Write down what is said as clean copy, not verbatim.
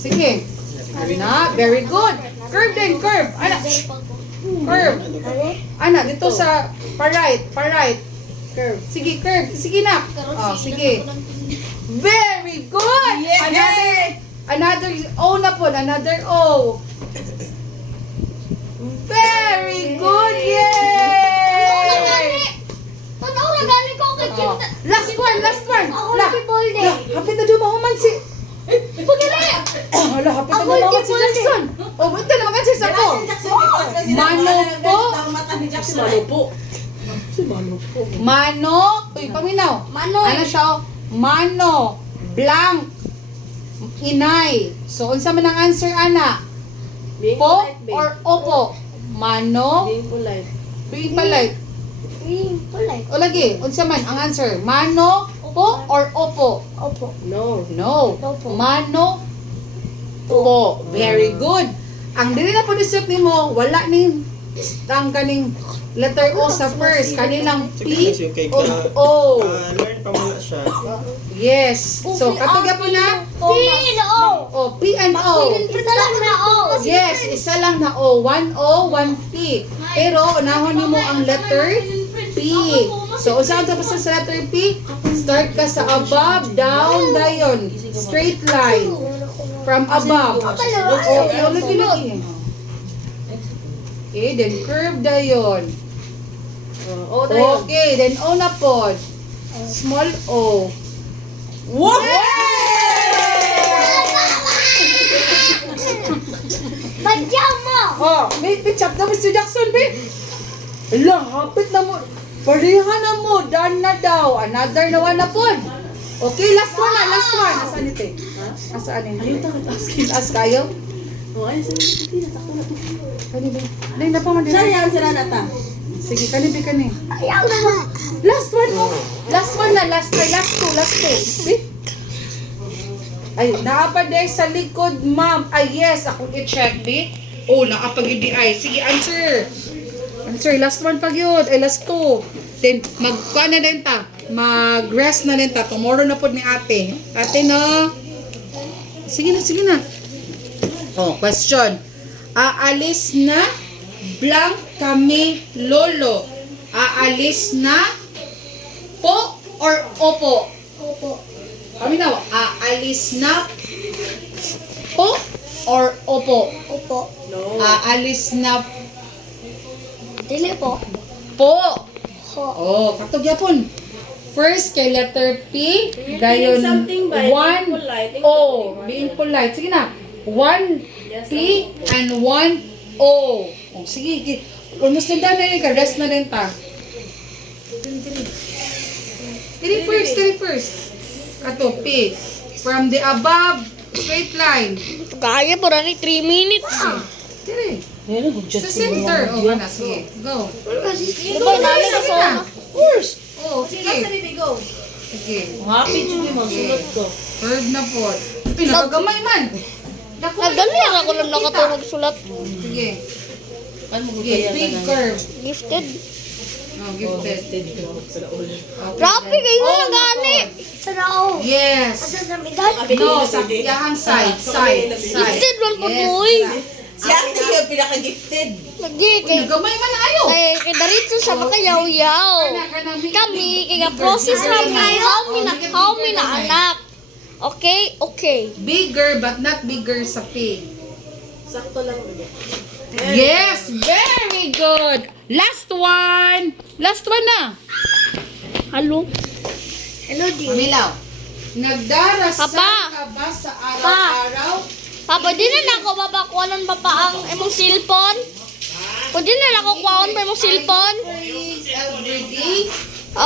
Sige. Ana, very good. Curve din, curve. Ana, curve. Ana, dito sa pa-right, pa-right. Curve. Sige, curve. Sige na. Oh, sige. Very good. Another O na po, another O. Very good. Yay! Oh. Last one, last one. Hapit na dumahuman si... Hala, hapit na dumahuman si Jackson. Oh, ito na mag-answer sa ko. Mano po. Mano. Uy, paminaw. Ano siya? Mano. Blank. Inay. So, unsa man ang answer, ana? Po or opo? Mano. Being polite. O lagi, unsa man ang answer? Mano, po or opo? No. Mano, po. Very good. Ang dili na po nisip nimo, wala ni ang kaning letter O sa first, kanilang P o O. Learn pa muna siya. Yes. So, katuga po na? O, P and O. Yes, isa lang na O. 1 O, 1 P. Pero, unahon nimo ang letter P. So, usahan ka pa sa letter P? Start ka sa above, down, dayon. Straight line. From above. Okay, lagi. Okay, then curve dayon. Okay, then O na po. Small O. Wow! Oh, may chap na Mr. Jackson, babe. Ala, hapit na mo. Pareha na mo. Done na daw. Another na one na po. Okay, last one na. Last one. Nasaan ito eh? Nasaan ito? Ask kayo? Kanibi. Nay, napaman din. Sayang, sila na ta. Sige, kanibi. Last one mo. Last one na. Last two. See? Ay, naapad din sa likod, ma'am. Ay, yes. Ako i-check, di. Oh, nakapag-idi ay. Sige, answer. Last one pag yun. Ay, last two. Then, mag-kuha na din ta. Mag-rest na din ta. Tomorrow na po ni ate. Ate, no? Sige na. Oh, question. Aalis na blank kami lolo. Aalis na po or opo? Kami na, aalis na po or opo? No. Aalis na Dili po. po. Oh, katog yapon. First kay letter P, dayon something by 1 being polite. O, being polite. Sige na. 1 P and 1 O. Oh, sige. Almost na na ka, rest na rin ta. Dili first. Ato P. From the above, straight line. Kaya po na ni 3 minutes. Dili. Meron, Sa center. Oh, ana, sige. Go. Diba namin Sige kasi na. Course. Oh, sige. Sige. Happy to be magsulot ko. Third na po. Pinagagamay man. Nagdali ako lang nakatulog sulat. Sige. Ano mo Sige, big curve. Gifted. Oh, gifted. sa laul. Okay, Grabe then. kayo Oh, na gani. Sarao. Yes. Sa medal. No, sa yahang side. Gifted man po Yes. mo eh. Si ate yung pinaka-gifted. Lagi kay Nagamay man na ayo. kay daritso sa makayaw-yaw. Kami kay process kami how mi na anak. Okay. Bigger but not bigger sa P. Sakto lang ulit. Yes, very good. Last one na. Hello di. Milaw. Nagdarasal Papa. ka ba sa araw-araw? Papa, di na ako babakuanan pa ang imong cellphone? Pwede na ako kuwaon pa imong cellphone? Every day.